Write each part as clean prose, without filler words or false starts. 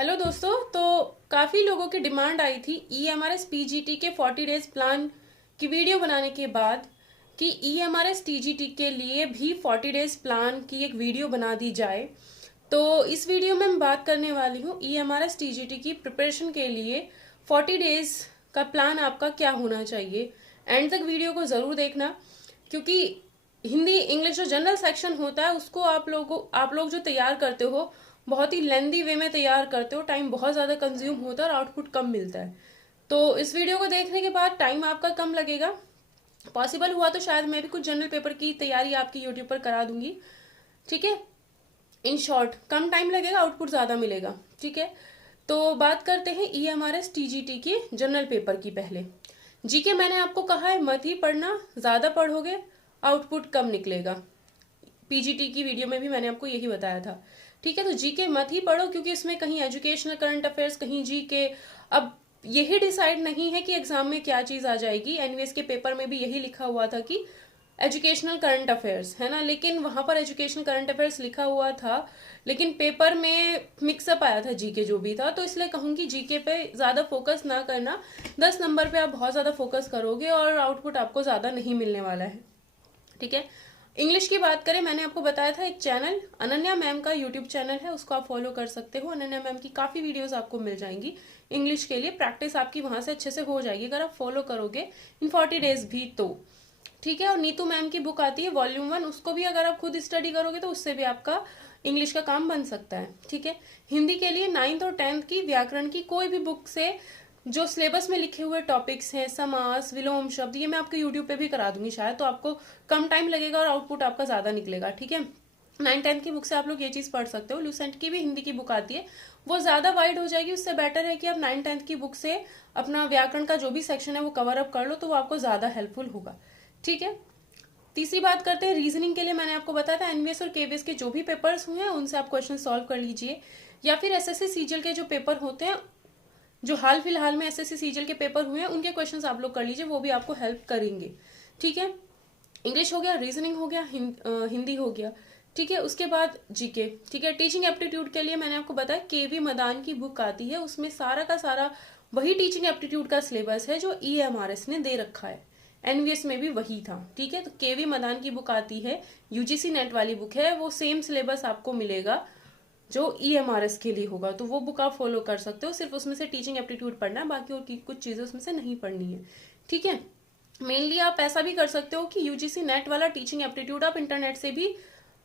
Hello दोस्तों। तो काफ़ी लोगों की डिमांड आई थी ईएमआरएस पीजीटी के 40 डेज प्लान की वीडियो बनाने के बाद कि ईएमआरएस टीजीटी के लिए भी 40 डेज प्लान की एक वीडियो बना दी जाए। तो इस वीडियो में मैं बात करने वाली हूँ ईएमआरएस टीजीटी की प्रिपरेशन के लिए 40 डेज का प्लान आपका क्या होना चाहिए। एंड तक वीडियो को ज़रूर देखना, क्योंकि हिंदी इंग्लिश जो जनरल सेक्शन होता है उसको आप लोग जो तैयार करते हो बहुत ही लेंदी वे में तैयार करते हो, टाइम बहुत ज़्यादा कंज्यूम होता है और आउटपुट कम मिलता है। तो इस वीडियो को देखने के बाद टाइम आपका कम लगेगा। पॉसिबल हुआ तो शायद मैं भी कुछ जनरल पेपर की तैयारी आपकी यूट्यूब पर करा दूंगी। ठीक है, इन शॉर्ट कम टाइम लगेगा, आउटपुट ज़्यादा मिलेगा। ठीक है, तो बात करते हैं ईएमआरएस टीजीटी के जनरल पेपर की। पहले जीके मैंने आपको कहा है मत ही पढ़ना, ज़्यादा पढ़ोगे आउटपुट कम निकलेगा। पीजीटी की वीडियो में भी मैंने आपको यही बताया था। ठीक है, तो जीके मत ही पढ़ो, क्योंकि इसमें कहीं एजुकेशनल करंट अफेयर्स, कहीं जीके। अब यही डिसाइड नहीं है कि एग्जाम में क्या चीज आ जाएगी। एनवीएस के पेपर में भी यही लिखा हुआ था कि एजुकेशनल करंट अफेयर्स है ना, लेकिन वहां पर एजुकेशनल करंट अफेयर्स लिखा हुआ था, लेकिन पेपर में मिक्सअप आया था जीके जो भी था। तो इसलिए कहूंगी जीके पे ज्यादा फोकस ना करना। 10 नंबर पे आप बहुत ज्यादा फोकस करोगे और आउटपुट आपको ज्यादा नहीं मिलने वाला है। ठीक है, इंग्लिश की बात करें, मैंने आपको बताया था एक चैनल अनन्या मैम का यूट्यूब चैनल है, उसको आप फॉलो कर सकते हो। अनन्या मैम की काफी वीडियोस आपको मिल जाएंगी इंग्लिश के लिए। प्रैक्टिस आपकी वहां से अच्छे से हो जाएगी अगर आप फॉलो करोगे इन 40 डेज भी तो। ठीक है, और नीतू मैम की बुक आती है वॉल्यूम 1, उसको भी अगर आप खुद स्टडी करोगे तो उससे भी आपका इंग्लिश का काम बन सकता है। ठीक है, हिंदी के लिए 9th और 10th की व्याकरण की कोई भी बुक से जो सिलेबस में लिखे हुए टॉपिक्स हैं, समास, विलोम शब्द, ये मैं आपके यूट्यूब पे भी करा दूंगी शायद, तो आपको कम टाइम लगेगा और आउटपुट आपका ज्यादा निकलेगा। ठीक है, 9th 10th की बुक से आप लोग ये चीज पढ़ सकते हो। लूसेंट की भी हिंदी की बुक आती है, वो ज्यादा वाइड हो जाएगी। उससे बेटर है कि आप 9th 10th की बुक से अपना व्याकरण का जो भी सेक्शन है वो कवर अप कर लो, तो वो आपको ज्यादा हेल्पफुल होगा। ठीक है, तीसरी बात करते हैं रीजनिंग के लिए। मैंने आपको बताया था एनवीएस और केवीएस के जो भी पेपर्स हुए हैं उनसे आप क्वेश्चन सॉल्व कर लीजिए, या फिर एसएससी सीजीएल के जो पेपर होते हैं, जो हाल फिलहाल में एसएससी सीजीएल के पेपर हुए हैं, उनके क्वेश्चंस आप लोग कर लीजिए, वो भी आपको हेल्प करेंगे। ठीक है, इंग्लिश हो गया, रीजनिंग हो गया, हिंदी हो गया। ठीक है, उसके बाद जीके। ठीक है, टीचिंग एप्टीट्यूड के लिए मैंने आपको बताया केवी मदान की बुक आती है, उसमें सारा का सारा वही टीचिंग एप्टीट्यूड का सिलेबस है जो ईएमआरएस ने दे रखा है। एनवीएस में भी वही था। ठीक है, तो केवी मदान की बुक आती है, यूजीसी नेट वाली बुक है, वो सेम सिलेबस आपको मिलेगा जो ईएमआरएस के लिए होगा, तो वो बुक आप फॉलो कर सकते हो। सिर्फ उसमें से टीचिंग एप्टीट्यूड पढ़ना है, बाकी और कुछ चीजें उसमें से नहीं पढ़नी है। ठीक है, मेनली आप ऐसा भी कर सकते हो कि यूजीसी नेट वाला टीचिंग एप्टीट्यूड आप इंटरनेट से भी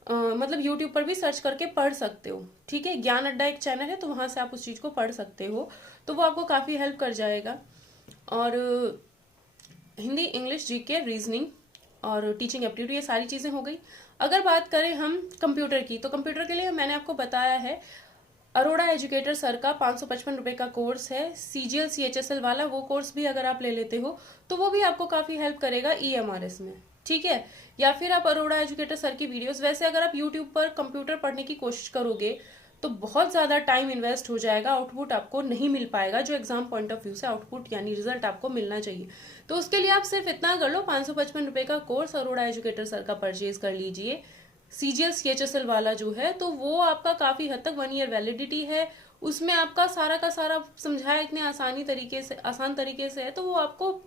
मतलब यूट्यूब पर भी सर्च करके पढ़ सकते हो। ठीक है, ज्ञान अड्डा एक चैनल है, तो वहां से आप उस चीज को पढ़ सकते हो, तो वो आपको काफी हेल्प कर जाएगा। और हिंदी, इंग्लिश, जीके, रीजनिंग और टीचिंग एप्टीट्यूड, ये सारी चीजें हो गई। अगर बात करें हम कंप्यूटर की, तो कंप्यूटर के लिए मैंने आपको बताया है अरोड़ा एजुकेटर सर का 555 रुपए का कोर्स है, सीजीएल सीएचएसएल वाला। वो कोर्स भी अगर आप ले लेते हो तो वो भी आपको काफी हेल्प करेगा ईएमआरएस में। ठीक है, या फिर आप अरोड़ा एजुकेटर सर की वीडियोस, वैसे अगर आप यूट्यूब पर कंप्यूटर पढ़ने की कोशिश करोगे तो बहुत ज्यादा टाइम इन्वेस्ट हो जाएगा, आउटपुट आपको नहीं मिल पाएगा जो एग्जाम पॉइंट ऑफ व्यू से आउटपुट यानी रिजल्ट आपको मिलना चाहिए। तो उसके लिए आप सिर्फ इतना कर लो, 555 रुपए का कोर्स अरोड़ा एजुकेटर सर का परचेज कर लीजिए। सीजीएल सीएचएसएल वाला जो है, तो वो आपका काफी हद तक 1 ईयर वैलिडिटी है, उसमें आपका सारा का सारा समझाया इतने आसान तरीके से है, तो वो आपको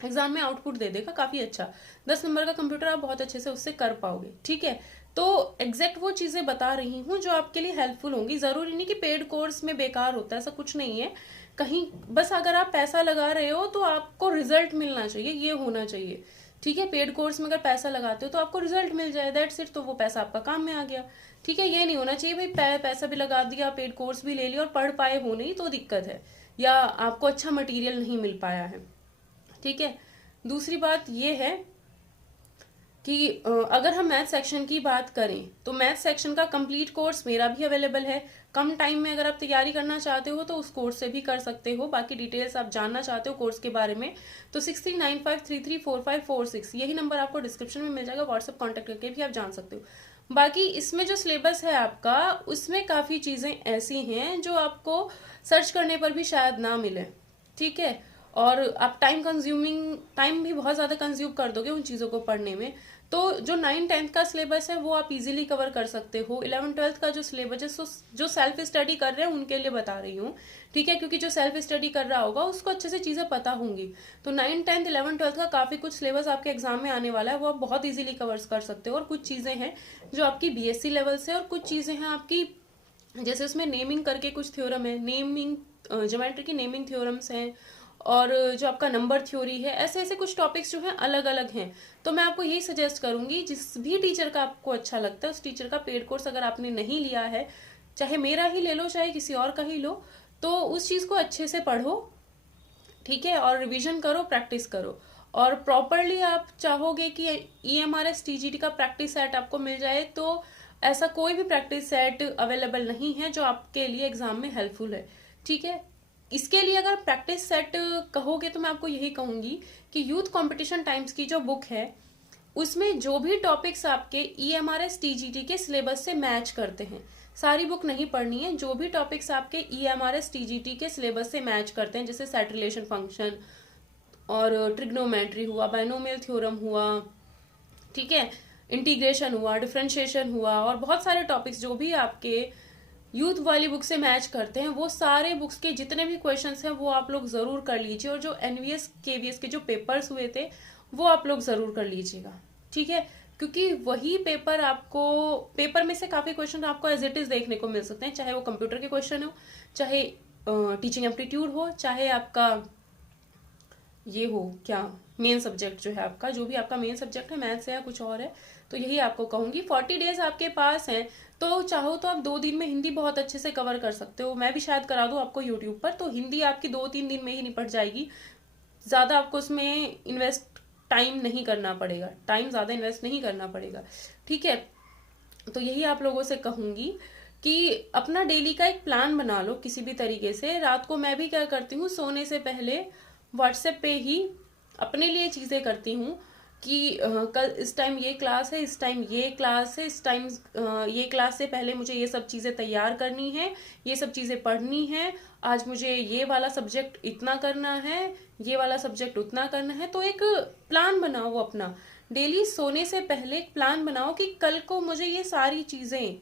एग्जाम में आउटपुट दे देगा काफी अच्छा। 10 नंबर का कंप्यूटर आप बहुत अच्छे से उससे कर पाओगे। ठीक है, तो एग्जैक्ट वो चीजें बता रही हूँ जो आपके लिए हेल्पफुल होंगी। जरूरी नहीं कि पेड कोर्स में बेकार होता है, ऐसा कुछ नहीं है। कहीं बस अगर आप पैसा लगा रहे हो तो आपको रिजल्ट मिलना चाहिए, ये होना चाहिए। ठीक है, पेड कोर्स में अगर पैसा लगाते हो तो आपको रिजल्ट मिल जाए, दैट्स इट, तो वो पैसा आपका काम में आ गया। ठीक है, ये नहीं होना चाहिए भाई पैसा भी लगा दिया, पेड कोर्स भी ले लिया और पढ़ पाए हो नहीं तो दिक्कत है, या आपको अच्छा मटेरियल नहीं मिल पाया है। ठीक है, दूसरी बात ये है कि अगर हम मैथ सेक्शन की बात करें तो मैथ सेक्शन का कंप्लीट कोर्स मेरा भी अवेलेबल है। कम टाइम में अगर आप तैयारी करना चाहते हो तो उस कोर्स से भी कर सकते हो। बाकी डिटेल्स आप जानना चाहते हो कोर्स के बारे में तो 6395334546 यही नंबर आपको डिस्क्रिप्शन में मिल जाएगा, व्हाट्सएप कॉन्टेक्ट करके भी आप जान सकते हो। बाकी इसमें जो सिलेबस है आपका, उसमें काफी चीजें ऐसी हैं जो आपको सर्च करने पर भी शायद ना मिले। ठीक है, और आप टाइम भी बहुत ज्यादा कंज्यूम कर दोगे उन चीजों को पढ़ने में, तो जो 9-10 का सिलेबस है वो आप इजीली कवर कर सकते हो। 11-12 का जो सिलेबस है जो सेल्फ स्टडी कर रहे हैं उनके लिए बता रही हूँ, ठीक है, क्योंकि जो सेल्फ स्टडी कर रहा होगा उसको अच्छे से चीजें पता होंगी। तो 9-10 11-12 का काफी कुछ सिलेबस आपके एग्जाम में आने वाला है, वो आप बहुत इजीली कवर कर सकते हो। और कुछ चीजें हैं जो आपकी बीएससी लेवल से, और कुछ चीजें हैं आपकी, जैसे उसमें नेमिंग करके कुछ थ्योरम है, नेमिंग ज्योमेट्री की नेमिंग थ्योरम्स हैं, और जो आपका नंबर थ्योरी है, ऐसे ऐसे कुछ टॉपिक्स जो हैं अलग अलग हैं। तो मैं आपको यही सजेस्ट करूंगी, जिस भी टीचर का आपको अच्छा लगता है उस टीचर का पेड कोर्स अगर आपने नहीं लिया है, चाहे मेरा ही ले लो चाहे किसी और का ही लो, तो उस चीज को अच्छे से पढ़ो, ठीक है, और रिवीजन करो, प्रैक्टिस करो। और प्रॉपरली आप चाहोगे कि EMRS TGT का प्रैक्टिस सेट आपको मिल जाए, तो ऐसा कोई भी प्रैक्टिस सेट अवेलेबल नहीं है जो आपके लिए एग्जाम में हेल्पफुल है, ठीक है। इसके लिए अगर प्रैक्टिस सेट कहोगे तो मैं आपको यही कहूंगी कि यूथ कंपटीशन टाइम्स की जो बुक है उसमें जो भी टॉपिक्स आपके EMRS TGT के सिलेबस से मैच करते हैं, सारी बुक नहीं पढ़नी है, जो भी टॉपिक्स आपके EMRS TGT के सिलेबस से मैच करते हैं, जैसे सेट रिलेशन फंक्शन और ट्रिग्नोमेट्री हुआ, बाइनोमियल थ्योरम हुआ, ठीक है, इंटीग्रेशन हुआ, डिफरेंशिएशन हुआ, और बहुत सारे टॉपिक्स जो भी आपके यूथ वाली बुक से मैच करते हैं, वो सारे बुक्स के जितने भी क्वेश्चंस हैं वो आप लोग जरूर कर लीजिए। और जो NVS KVS के जो पेपर्स हुए थे वो आप लोग जरूर कर लीजिएगा, ठीक है, क्योंकि वही पेपर आपको, पेपर में से काफी क्वेश्चन आपको एज इट इज देखने को मिल सकते हैं, चाहे वो कंप्यूटर के क्वेश्चन हो, चाहे टीचिंग एप्टीट्यूड हो, चाहे आपका ये हो क्या मेन सब्जेक्ट जो है आपका, जो भी आपका मेन सब्जेक्ट है, मैथ्स है या कुछ और है। तो यही आपको कहूंगी, 40 डेज आपके पास हैं, तो चाहो तो आप 2 दिन में हिंदी बहुत अच्छे से कवर कर सकते हो। मैं भी शायद करा दूं आपको यूट्यूब पर, तो हिंदी आपकी 2-3 दिन में ही निपट जाएगी। ज्यादा आपको उसमें इन्वेस्ट टाइम नहीं करना पड़ेगा, टाइम ज्यादा इन्वेस्ट नहीं करना पड़ेगा, ठीक है। तो यही आप लोगों से कहूंगी कि अपना डेली का एक प्लान बना लो किसी भी तरीके से। रात को मैं भी क्या करती हूँ, सोने से पहले व्हाट्सएप पे ही अपने लिए चीजें करती हूँ कि कल इस टाइम ये क्लास है, इस टाइम ये क्लास है, इस टाइम ये क्लास से पहले मुझे ये सब चीजें तैयार करनी है, ये सब चीजें पढ़नी है, आज मुझे ये वाला सब्जेक्ट इतना करना है, ये वाला सब्जेक्ट उतना करना है। तो एक प्लान बनाओ अपना, डेली सोने से पहले एक प्लान बनाओ कि कल को मुझे ये सारी चीजें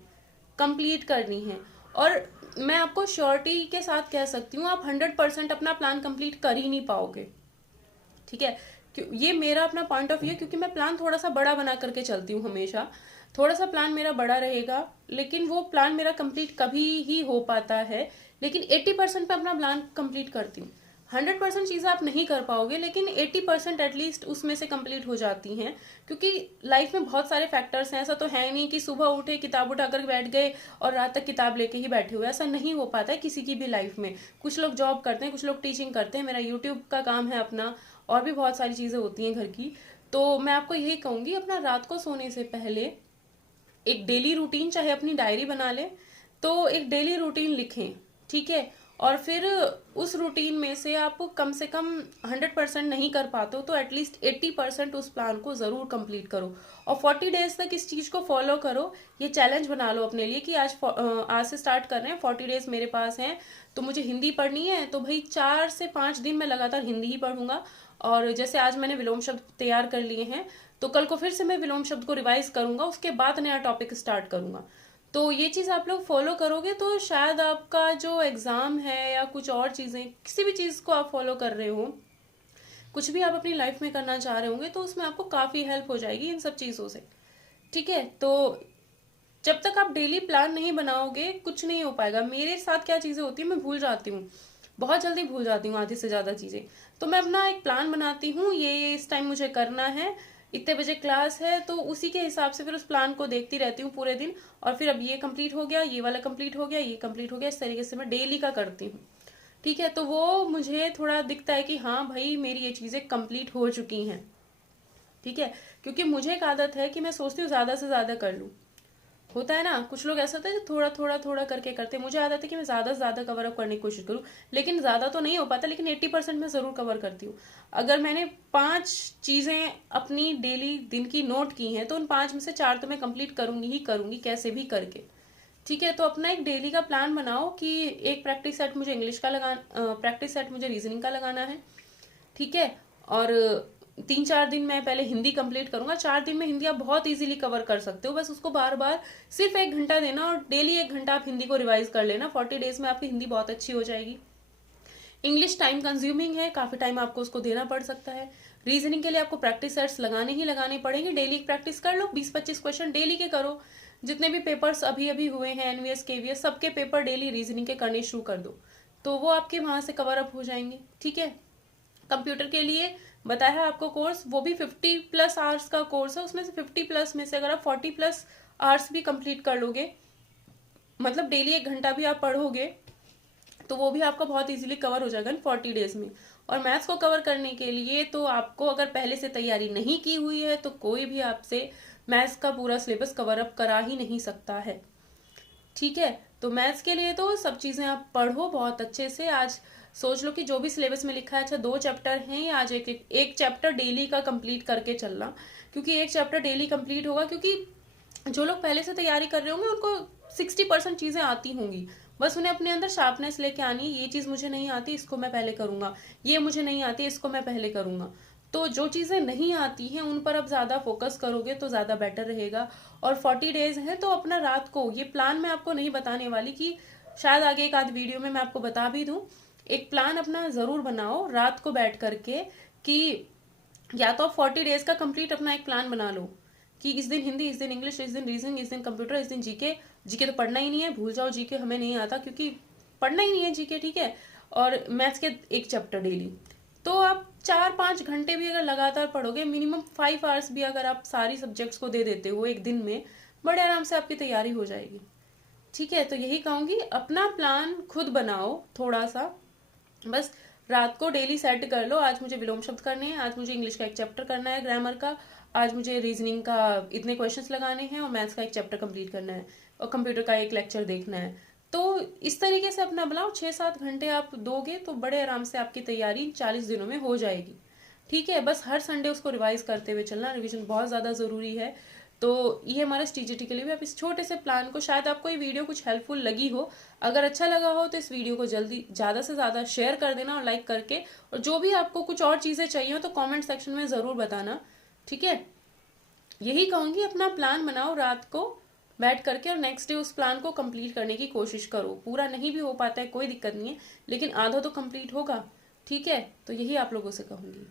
कंप्लीट करनी है। और मैं आपको श्योरिटी के साथ कह सकती हूँ, आप 100% अपना प्लान कंप्लीट कर ही नहीं पाओगे, ठीक है। ये मेरा अपना पॉइंट ऑफ व्यू है, क्योंकि मैं प्लान थोड़ा सा बड़ा बना करके चलती हूँ हमेशा, थोड़ा सा प्लान मेरा बड़ा रहेगा, लेकिन वो प्लान मेरा कंप्लीट कभी ही हो पाता है, लेकिन 80% पे अपना प्लान कंप्लीट करती हूँ। 100% चीजें आप नहीं कर पाओगे, लेकिन 80% एटलीस्ट उसमें से कंप्लीट हो जाती हैं, क्योंकि लाइफ में बहुत सारे फैक्टर्स हैं। ऐसा तो है नहीं कि सुबह उठे, किताब उठाकर बैठ गए और रात तक किताब लेके ही बैठे हुए, ऐसा नहीं हो पाता है किसी की भी लाइफ में। कुछ लोग जॉब करते हैं, कुछ लोग टीचिंग करते हैं, मेरा यूट्यूब का काम है अपना, और भी बहुत सारी चीजें होती हैं घर की। तो मैं आपको यही कहूंगी, अपना रात को सोने से पहले एक डेली रूटीन, चाहे अपनी डायरी बना ले, तो एक डेली रूटीन लिखें, ठीक है। और फिर उस रूटीन में से आप कम से कम 100% नहीं कर पाते हो तो एटलीस्ट 80% उस प्लान को जरूर कंप्लीट करो, और 40 डेज तक इस चीज को फॉलो करो। ये चैलेंज बना लो अपने लिए कि आज से स्टार्ट कर रहे हैं, 40 डेज मेरे पास हैं, तो मुझे हिंदी पढ़नी है, तो भाई 4 से 5 दिन मैं लगातार हिंदी ही पढ़ूंगा। और जैसे आज मैंने विलोम शब्द तैयार कर लिए हैं, तो कल को फिर से मैं विलोम शब्द को रिवाइज करूंगा, उसके बाद नया टॉपिक स्टार्ट करूंगा। तो ये चीज आप लोग फॉलो करोगे तो शायद आपका जो एग्जाम है या कुछ और चीजें, किसी भी चीज को आप फॉलो कर रहे हो, कुछ भी आप अपनी लाइफ में करना चाह रहे होंगे, तो उसमें आपको काफी हेल्प हो जाएगी इन सब चीजों से, ठीक है। तो जब तक आप डेली प्लान नहीं बनाओगे कुछ नहीं हो पाएगा। मेरे साथ क्या चीजें होती है, मैं भूल जाती हूँ, बहुत जल्दी भूल जाती हूँ आधी से ज्यादा चीजें। तो मैं अपना एक प्लान बनाती हूँ, ये इस टाइम मुझे करना है, इतने बजे क्लास है, तो उसी के हिसाब से फिर उस प्लान को देखती रहती हूँ पूरे दिन। और फिर अब ये कंप्लीट हो गया, ये वाला कंप्लीट हो गया, ये कंप्लीट हो गया, इस तरीके से मैं डेली का करती हूँ, ठीक है। तो वो मुझे थोड़ा दिखता है कि हाँ भाई मेरी ये चीजें कंप्लीट हो चुकी हैं, ठीक है। क्योंकि मुझे एक आदत है कि मैं सोचती हूँ ज्यादा से ज्यादा कर लूँ। होता है ना, कुछ लोग ऐसा होता है कि थोड़ा थोड़ा थोड़ा करके करते हैं, मुझे आदत है कि मैं ज्यादा से ज्यादा कवर अप करने की कोशिश करूँ, लेकिन ज्यादा तो नहीं हो पाता, लेकिन 80% मैं जरूर कवर करती हूँ। अगर मैंने 5 चीजें अपनी डेली दिन की नोट की हैं, तो उन 5 में से 4 तो मैं कंप्लीट करूंगी ही करूंगी, कैसे भी करके, ठीक है। तो अपना एक डेली का प्लान बनाओ कि एक प्रैक्टिस सेट मुझे इंग्लिश का लगाना, प्रैक्टिस सेट मुझे रीजनिंग का लगाना है, ठीक है। और 3-4 दिन मैं पहले हिंदी कंप्लीट करूंगा। 4 दिन में हिंदी आप बहुत इजीली कवर कर सकते हो। बस उसको बार बार सिर्फ 1 घंटा देना और डेली 1 घंटा आप हिंदी को रिवाइज कर लेना। 40 डेज में आपकी हिंदी बहुत अच्छी हो जाएगी। इंग्लिश टाइम कंज्यूमिंग है, काफी टाइम आपको उसको देना पड़ सकता है। रीजनिंग के लिए आपको प्रैक्टिस सेट्स लगाने ही लगाने पड़ेंगे। डेली प्रैक्टिस कर लो, 20-25 क्वेश्चन डेली के करो। जितने भी पेपर्स अभी अभी हुए हैं, एनवीएस केवीएस, सबके पेपर डेली रीजनिंग के करने शुरू कर दो, तो वो आपके वहां से कवर अप हो जाएंगे। ठीक है। कंप्यूटर के लिए बताया आपको कोर्स, वो भी 50+ आवर्स का कोर्स है। उसमें से 50+ में से अगर आप 40+ आवर्स भी कंप्लीट कर लोगे, मतलब डेली 1 घंटा भी आप पढ़ोगे, तो वो भी आपका बहुत इजीली कवर हो जाएगा 40 डेज में। और मैथ्स को कवर करने के लिए तो आपको अगर पहले से तैयारी नहीं की हुई है तो कोई भी आपसे मैथ्स का पूरा सिलेबस कवर अप करा ही नहीं सकता है। ठीक है। तो मैथ्स के लिए तो सब चीजें आप पढ़ो बहुत अच्छे से। आज सोच लो कि जो भी सिलेबस में लिखा है, अच्छा 2 चैप्टर हैं, आज एक चैप्टर डेली का कंप्लीट करके चलना, क्योंकि एक चैप्टर डेली कंप्लीट होगा। क्योंकि जो लोग पहले से तैयारी कर रहे होंगे उनको 60% चीजें आती होंगी, बस उन्हें अपने अंदर शार्पनेस लेके आनी है। ये चीज मुझे नहीं आती, इसको मैं पहले करूंगा, ये मुझे नहीं आती, इसको मैं पहले करूंगा। तो जो चीजें नहीं आती हैं उन पर अब ज्यादा फोकस करोगे तो ज्यादा बेटर रहेगा। और 40 डेज है तो अपना रात को, ये प्लान मैं आपको नहीं बताने वाली, कि शायद आगे एक आध वीडियो में मैं आपको बता भी दूं। एक प्लान अपना जरूर बनाओ रात को बैठ करके, कि या तो आप 40 डेज का कंप्लीट अपना एक प्लान बना लो, कि इस दिन हिंदी, इस दिन इंग्लिश, इस दिन रीजनिंग, इस दिन कंप्यूटर, इस दिन जीके। जीके तो पढ़ना ही नहीं है, भूल जाओ, जीके हमें नहीं आता क्योंकि पढ़ना ही नहीं है जीके। ठीक है। और मैथ्स के एक चैप्टर डेली। तो आप 4-5 घंटे भी अगर लगातार पढ़ोगे, मिनिमम 5 आवर्स भी अगर आप सारी सब्जेक्ट्स को दे देते हो एक दिन में, बड़े आराम से आपकी तैयारी हो जाएगी। ठीक है। तो यही कहूंगी, अपना प्लान खुद बनाओ थोड़ा सा। बस रात को डेली सेट कर लो, आज मुझे विलोम शब्द करने हैं, आज मुझे इंग्लिश का एक चैप्टर करना है ग्रामर का, आज मुझे रीजनिंग का इतने क्वेश्चंस लगाने हैं, और मैथ्स का एक चैप्टर कंप्लीट करना है, और कंप्यूटर का एक लेक्चर देखना है। तो इस तरीके से अपना बनाओ, 6-7 घंटे आप दोगे तो बड़े आराम से आपकी तैयारी 40 दिनों में हो जाएगी। ठीक है। बस हर संडे उसको रिवाइज करते हुए चलना, रिवीजन बहुत ज्यादा जरूरी है। तो ये हमारे टीजीटी के लिए भी आप इस छोटे से प्लान को, शायद आपको ये वीडियो कुछ हेल्पफुल लगी हो, अगर अच्छा लगा हो तो इस वीडियो को जल्दी ज्यादा से ज्यादा शेयर कर देना और लाइक करके। और जो भी आपको कुछ और चीजें चाहिए हो तो कमेंट सेक्शन में जरूर बताना। ठीक है। यही कहूंगी, अपना प्लान बनाओ रात को बैठ करके, और नेक्स्ट डे उस प्लान को कंप्लीट करने की कोशिश करो। पूरा नहीं भी हो पाता है कोई दिक्कत नहीं है, लेकिन आधा तो कंप्लीट होगा। ठीक है। तो यही आप लोगों से कहूंगी।